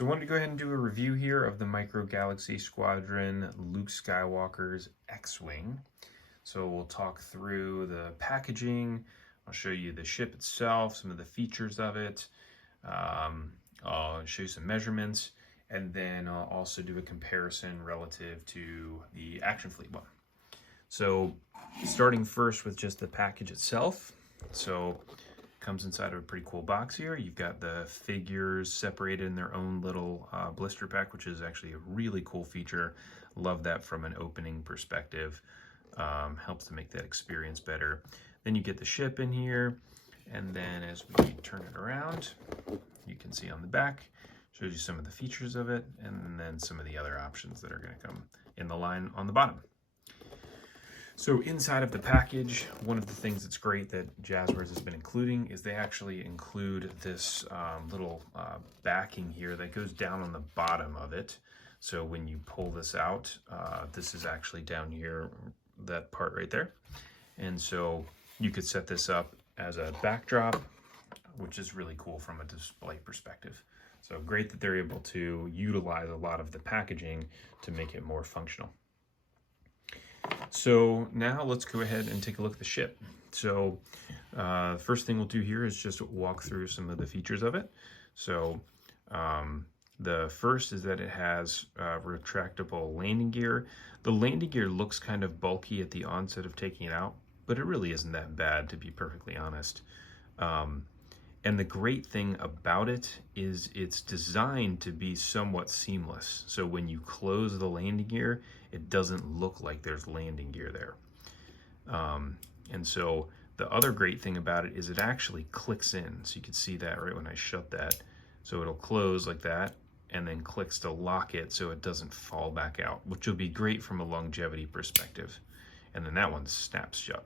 So I wanted to go ahead and do a review here of the Micro Galaxy Squadron Luke Skywalker's X-Wing. So we'll talk through the packaging, I'll show you the ship itself, some of the features of it, I'll show you some measurements, and then I'll also do a comparison relative to the Action Fleet one. So starting first with just the package itself. So comes inside of a pretty cool box here. You've got the figures separated in their own little blister pack, which is actually a really cool feature. Love that from an opening perspective. Helps to make that experience better. Then you get the ship in here, and then as we turn it around, you can see on the back, shows you some of the features of it, and then some of the other options that are going to come in the line on the bottom. So inside of the package, one of the things that's great that Jazwares has been including is they actually include this little backing here that goes down on the bottom of it. So when you pull this out, this is actually down here, that part right there. And so you could set this up as a backdrop, which is really cool from a display perspective. So great that they're able to utilize a lot of the packaging to make it more functional. So now let's go ahead and take a look at the ship. So first thing we'll do here is just walk through some of the features of it. So the first is that it has retractable landing gear. The landing gear looks kind of bulky at the onset of taking it out, but it really isn't that bad, to be perfectly honest. And the great thing about it is it's designed to be somewhat seamless. So when you close the landing gear, it doesn't look like there's landing gear there. And so the other great thing about it is it actually clicks in. So you can see that right when I shut that. So it'll close like that and then clicks to lock it so it doesn't fall back out, which will be great from a longevity perspective. And then that one snaps shut.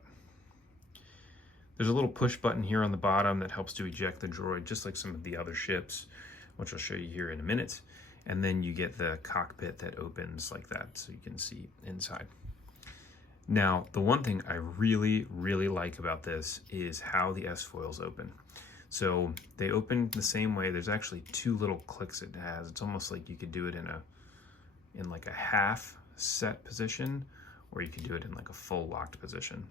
There's a little push button here on the bottom that helps to eject the droid, just like some of the other ships, which I'll show you here in a minute. And then you get the cockpit that opens like that, so you can see inside. Now, the one thing I really, really like about this is how the S-foils open. So they open the same way. There's actually two little clicks it has. It's almost like you could do it in like a half set position, or you could do it in like a full locked position.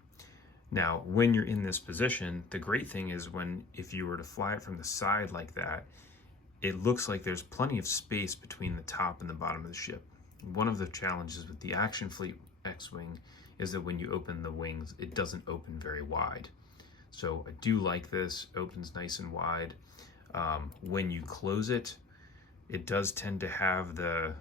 Now, when you're in this position, the great thing is if you were to fly it from the side like that, it looks like there's plenty of space between the top and the bottom of the ship. One of the challenges with the Action Fleet X-Wing is that when you open the wings, it doesn't open very wide. So I do like this, it opens nice and wide. When you close it, it does tend to have the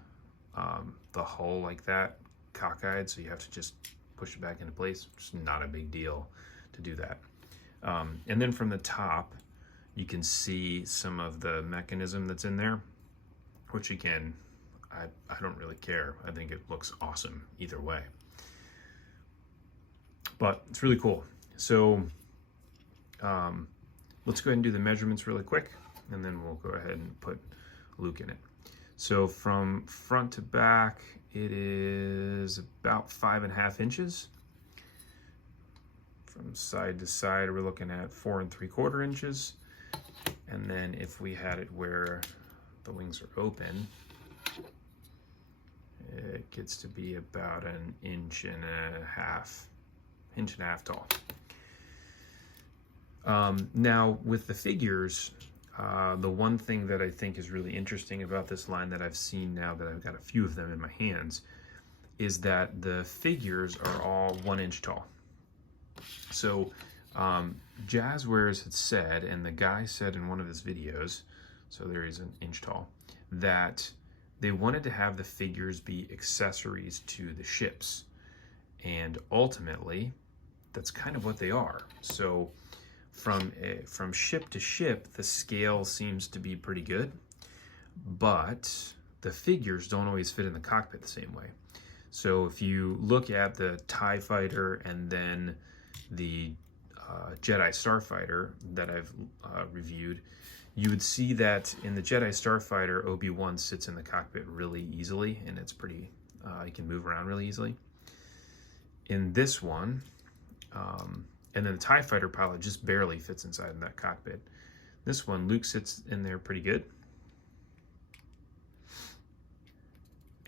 hull like that, cockeyed, so you have to just push it back into place. It's not a big deal to do that. And then from the top, you can see some of the mechanism that's in there, which again, I don't really care. I think it looks awesome either way. But it's really cool. So let's go ahead and do the measurements really quick, and then we'll go ahead and put Luke in it. So from front to back, it is about 5.5 inches. From side to side, we're looking at 4 3/4 inches. And then if we had it where the wings are open, it gets to be about 1.5 inches tall. Now with the figures, the one thing that I think is really interesting about this line that I've seen now that I've got a few of them in my hands is that the figures are all 1 inch tall. So Jazwares had said, and the guy said in one of his videos, so there he's 1 inch tall, that they wanted to have the figures be accessories to the ships. And ultimately, that's kind of what they are. So from ship to ship, the scale seems to be pretty good, but the figures don't always fit in the cockpit the same way. So if you look at the TIE Fighter and then the Jedi Starfighter that I've reviewed, you would see that in the Jedi Starfighter, Obi-Wan sits in the cockpit really easily, and it's pretty, he can move around really easily. In this one, and then the TIE Fighter pilot just barely fits inside in that cockpit. This one, Luke sits in there pretty good.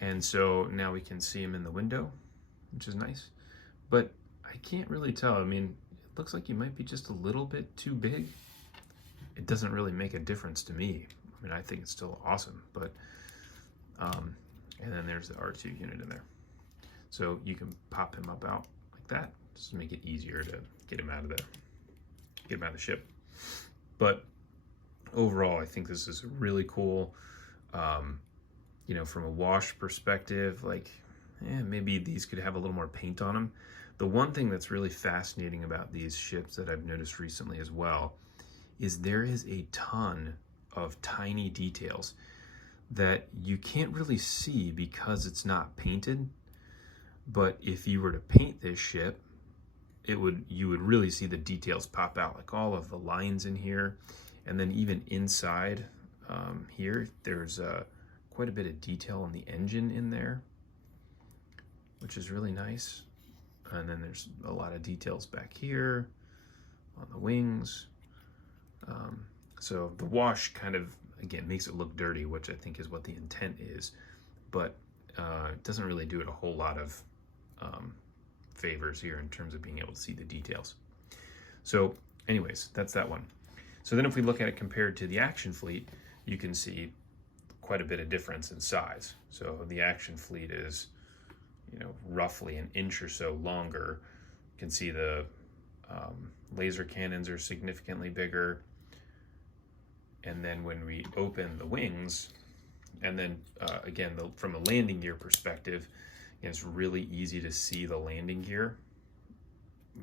And so now we can see him in the window, which is nice. But I can't really tell. I mean, it looks like he might be just a little bit too big. It doesn't really make a difference to me. I mean, I think it's still awesome, but, and then there's the R2 unit in there. So you can pop him up out like that, just to make it easier to get him out of the ship. But overall, I think this is really cool. You know, from a wash perspective, like, maybe these could have a little more paint on them. The one thing that's really fascinating about these ships that I've noticed recently as well is there is a ton of tiny details that you can't really see because it's not painted. But if you were to paint this ship, you would really see the details pop out, like all of the lines in here, and then even inside here, there's quite a bit of detail on the engine in there, which is really nice. And then there's a lot of details back here on the wings. So the wash kind of, again, makes it look dirty, which I think is what the intent is, but it doesn't really do it a whole lot of favors here in terms of being able to see the details. So anyways, that's that one. So then if we look at it compared to the Action Fleet, you can see quite a bit of difference in size. So the Action Fleet is, you know, roughly an inch or so longer. You can see the laser cannons are significantly bigger. And then when we open the wings, and then again, from a landing gear perspective, it's really easy to see the landing gear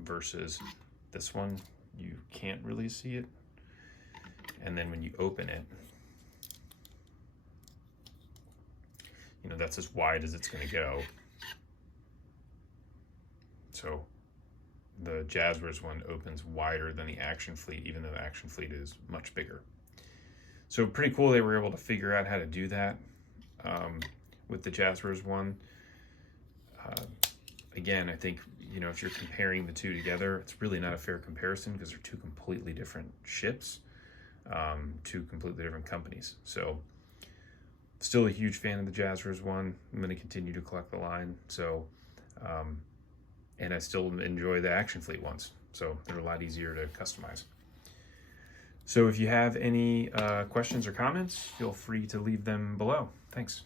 versus this one, you can't really see it. And then when you open it, you know, that's as wide as it's going to go. So the Jazwares one opens wider than the Action Fleet, even though the Action Fleet is much bigger. So pretty cool they were able to figure out how to do that with the Jazwares one. Again, I think, you know, if you're comparing the two together, it's really not a fair comparison because they're two completely different ships, two completely different companies. So still a huge fan of the Jazwares one. I'm going to continue to collect the line. So, and I still enjoy the Action Fleet ones. So they're a lot easier to customize. So if you have any questions or comments, feel free to leave them below. Thanks.